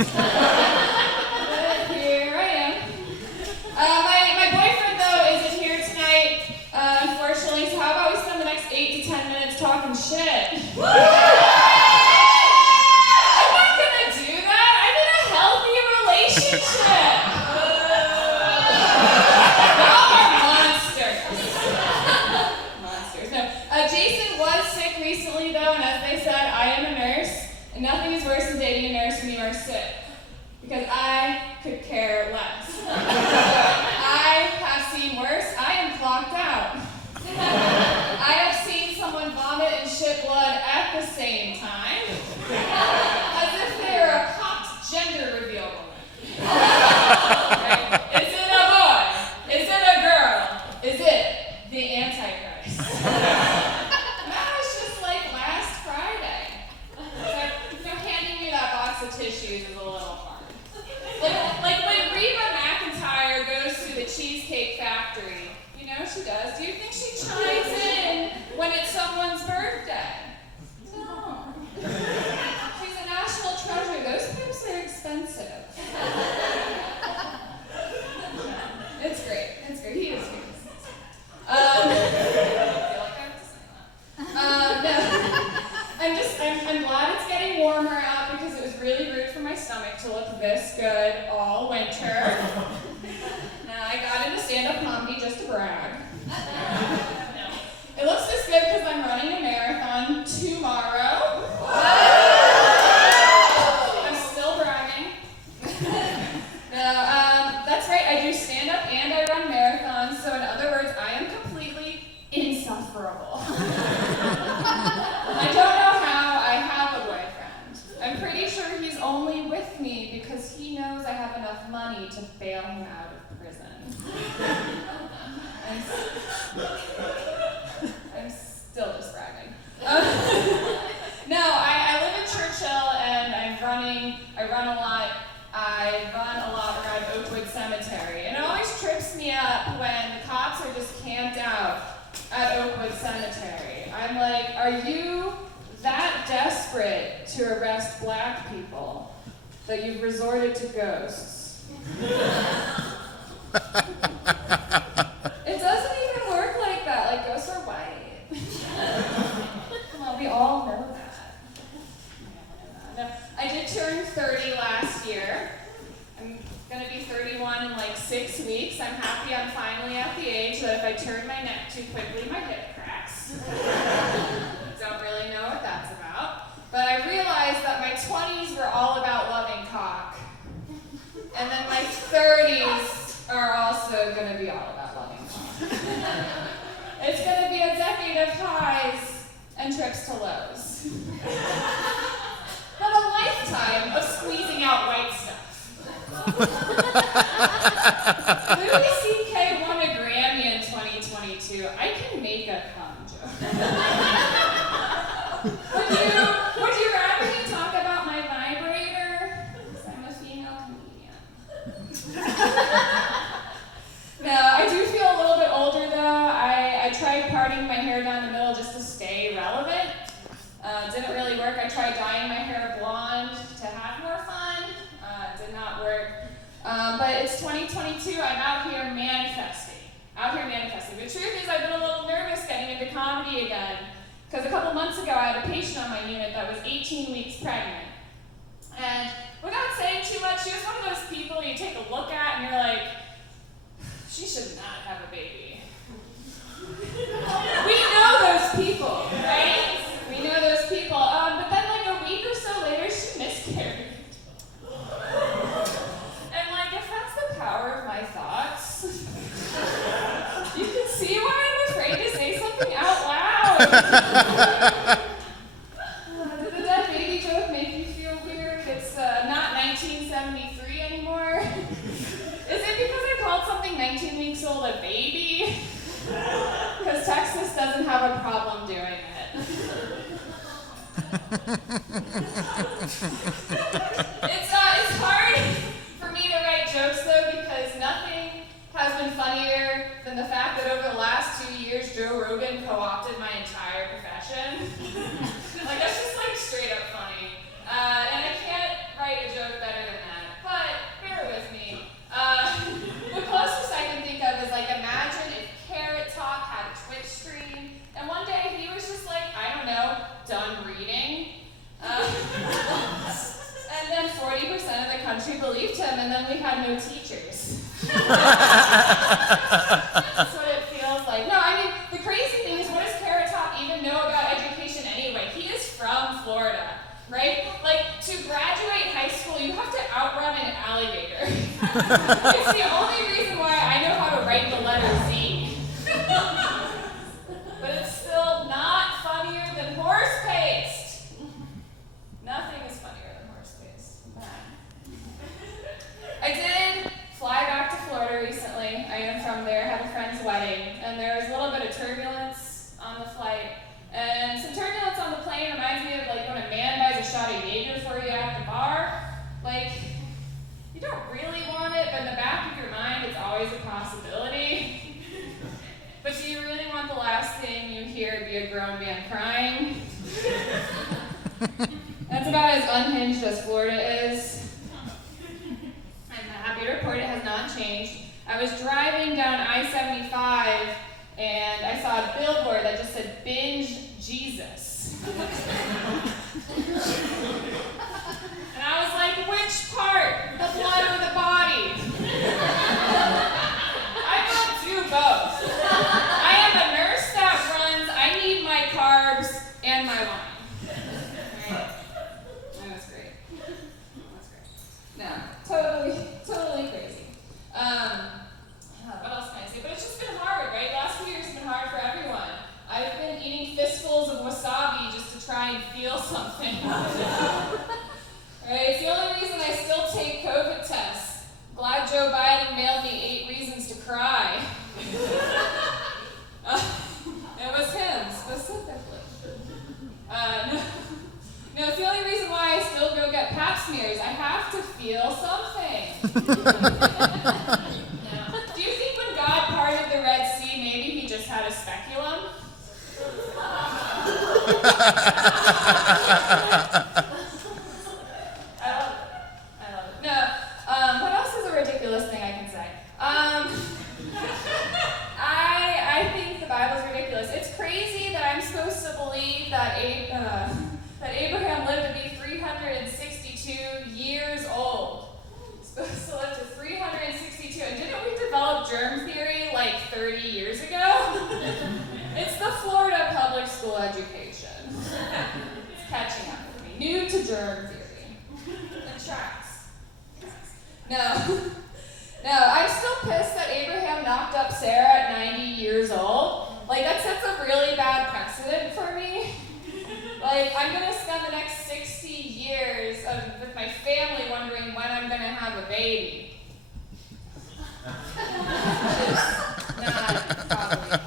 Here I am. My boyfriend, though, isn't here tonight, unfortunately, so how about we spend the next 8 to 10 minutes talking shit? I'm not gonna do that. I'm in a healthy relationship. Y'all are monsters. No. Jason was sick recently, though, and as they said, I am a nurse, and nothing is worse than dating a nurse when you are sick, because I could care less. I have seen worse. I am clocked out. I have seen someone vomit and shit blood at the same time, as if they were a popped gender reveal moment. Right? Is it a boy? Is it a girl? Is it the Antichrist? And that was just like last Friday. So, handing me that box of tissues is a little hard. Like when Reba McEntire goes to the Cheesecake Factory, you know she does. Do you think she chimes in when it's someone's birthday? No. She's a national treasure. Those pimps are expensive. It's great. He is here. I feel like I have to say that. No. I'm glad it's getting warmer out because it was really rude for my stomach to look this good all winter. Now I got into stand-up comedy just to brag. No. It looks this good because I'm running a marathon tomorrow. I'm still bragging. No, that's right, I do stand-up and I run marathons, so in other words, I am completely insufferable. I don't know how I have a boyfriend. I'm pretty sure he's only with me because he knows I have enough money to bail him out of prison. I'm still just bragging. No, I live in Churchill and I run a lot. I run a lot around Oakwood Cemetery, and it always trips me up when the cops are just camped out at Oakwood Cemetery. I'm like, are you that desperate to arrest black people that you've resorted to ghosts? It doesn't even work like that. Like, ghosts are white. Well, we all know that. No, I did turn 30 last year. I'm gonna be 31 in like 6 weeks. I'm happy I'm finally at the age that if I turn my neck too quickly, my hip cracks. Don't really know what that's about. But I realized that my 20s were all about loving cock. And then my 30s are also gonna be all about loving cock. It's gonna be a decade of highs and trips to lows. But a lifetime of squeezing out white stuff. Louis C.K. won a Grammy in 2022. I can make a cum joke. Would you rather me talk about my vibrator? Because I'm a female comedian. No, I do feel a little bit older though. I tried parting my hair down the middle just to stay relevant. Didn't really work. I tried dyeing my hair blonde to have more fun. Did not work. But it's 2022. I'm out here manifesting. The truth is I've been a little nervous getting into comedy again. Because a couple months ago I had a patient on my unit that was 18 weeks pregnant. And without saying too much, she was one of those people you take a look at and you're like, she should not have a baby. We know those people, right? We know those people. But then like a week or so later, she miscarried. And like, if that's the power of my thoughts, you can see why I'm afraid to say something out loud. Did that baby joke make you feel weird? It's not 1973 anymore. Is it because I called something 19 weeks old a baby? Because Texas doesn't have a problem doing it. It's hard for me to write jokes though because nothing has been funnier than the fact that over the last 2 years Joe Rogan co-opted my entire profession. Like that's just like straight up funny. And I can't write a joke better than 40% of the country believed him, and then we had no teachers. That's what it feels like. No, I mean, the crazy thing is, what does Carrot Top even know about education anyway? He is from Florida, right? Like, to graduate high school, you have to outrun an alligator. It's the only reason why I know how to write the letter Z. But it's still not funnier than horse paste. Nothing is funnier than horse paste. I did fly back to Florida recently. I am from there, had a friend's wedding, and there was a little bit of turbulence on the flight. And some turbulence on the plane reminds me of like when a man buys a shot of Jaeger for you at the bar. Like, you don't really want it, but in the back of your mind, it's always a possibility. But do you really want the last thing you hear be a grown man crying? That's about as unhinged as Florida is. I'm happy to report it has not changed. I was driving down I-75 and I saw a billboard that just said, "Binge Jesus." And I was like, which part? The blood or the body? I don't do both. I am a nurse that runs, I need my carbs and my wine. Right? That was great. No, totally crazy. What else can I say? But it's just been hard, right? The last few years have been hard for everyone. I've been eating fistfuls of wasabi just to try and feel something. Right? It's the only reason I still take COVID tests. Glad Joe Biden mailed me 8 reasons to cry. It was him, specifically. No, it's the only reason why I still go get pap smears. I have to feel something. No. Do you think when God parted the Red Sea, maybe he just had a speculum? I love it. No, what else is a ridiculous thing I can say? I think the Bible's ridiculous. It's crazy that I'm supposed to believe that Abraham lived to be 362 years old. Supposed to live to 362. And didn't we develop germ theory like 30 years ago? It's the Florida public school education. It's catching up with me. New to germ theory. It tracks. No, I'm still pissed that Abraham knocked up Sarah at 90 years old. Like, that sets a really bad precedent for me. Like, I'm going to spend the next 60 years with my family wondering when I'm going to have a baby. Which is not probably